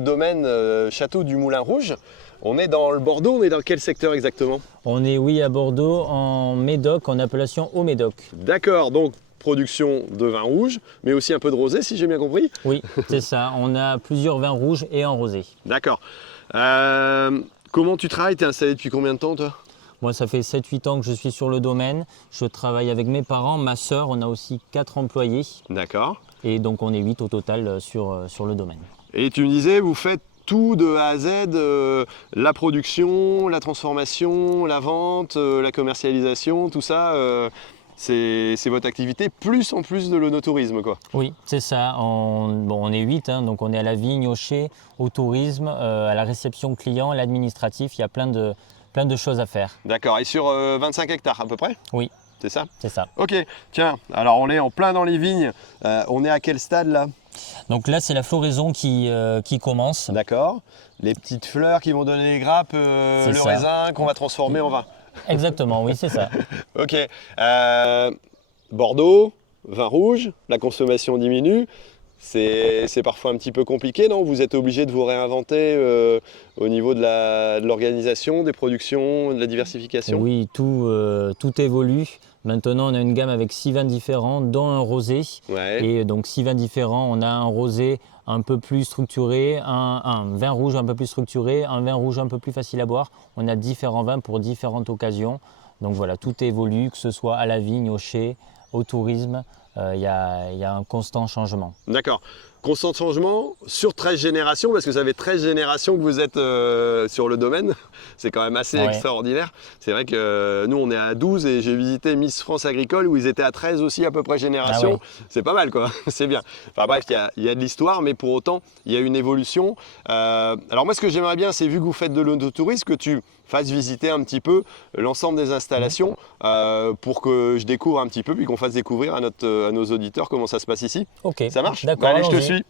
au domaine Château du Moulin Rouge. On est dans le Bordeaux, on est dans quel secteur exactement? On est, oui, à Bordeaux, en Médoc, en appellation Haut-Médoc. D'accord, donc production de vin rouge, mais aussi un peu de rosé si j'ai bien compris. Oui, c'est ça. On a plusieurs vins rouges et en rosé. D'accord. Comment tu travailles? Tu es installé depuis combien de temps toi? Moi, ça fait 7-8 ans que je suis sur le domaine. Je travaille avec mes parents, ma sœur. On a aussi 4 employés. D'accord. Et donc, on est 8 au total sur le domaine. Et tu me disais, vous faites tout de A à Z, la production, la transformation, la vente, la commercialisation, tout ça, c'est votre activité, plus en plus de l'onotourisme, quoi. Oui, c'est ça. On est 8, hein, donc on est à la vigne, au chai, au tourisme, à la réception client, à l'administratif. Il y a plein de choses à faire. D'accord. Et sur 25 hectares à peu près? Oui, C'est ça? c'est ça. Ok. Tiens, alors on est en plein dans les vignes. On est à quel stade là? Donc là, c'est la floraison qui commence. D'accord. Les petites fleurs qui vont donner les grappes, le ça. raisin qu'on va transformer en vin. Exactement, oui, c'est ça. Ok. Bordeaux, vin rouge, la consommation diminue. C'est parfois un petit peu compliqué, non? Vous êtes obligé de vous réinventer au niveau de l'organisation, des productions, de la diversification? Oui, tout évolue. Maintenant, on a une gamme avec 6 vins différents, dont un rosé. Ouais. Et donc 6 vins différents. On a un rosé un peu plus structuré, un vin rouge un peu plus structuré, un vin rouge un peu plus facile à boire. On a différents vins pour différentes occasions. Donc voilà, tout évolue, que ce soit à la vigne, au chai, au tourisme. Il y a un constant changement. D'accord. Constant changement sur 13 générations, parce que ça fait 13 générations que vous êtes sur le domaine. C'est quand même assez extraordinaire. C'est vrai que nous, on est à 12 et j'ai visité Miss France Agricole où ils étaient à 13 aussi à peu près générations. Ah ouais. C'est pas mal, quoi. C'est bien. Enfin bref, il y a de l'histoire, mais pour autant, il y a une évolution. Alors moi, ce que j'aimerais bien, c'est vu que vous faites de l'onotourisme, que tu fasses visiter un petit peu l'ensemble des installations pour que je découvre un petit peu, puis qu'on fasse découvrir à nos auditeurs comment ça se passe ici. Ok, Ça marche? d'accord. Bah, allez, je te allons-y. suis.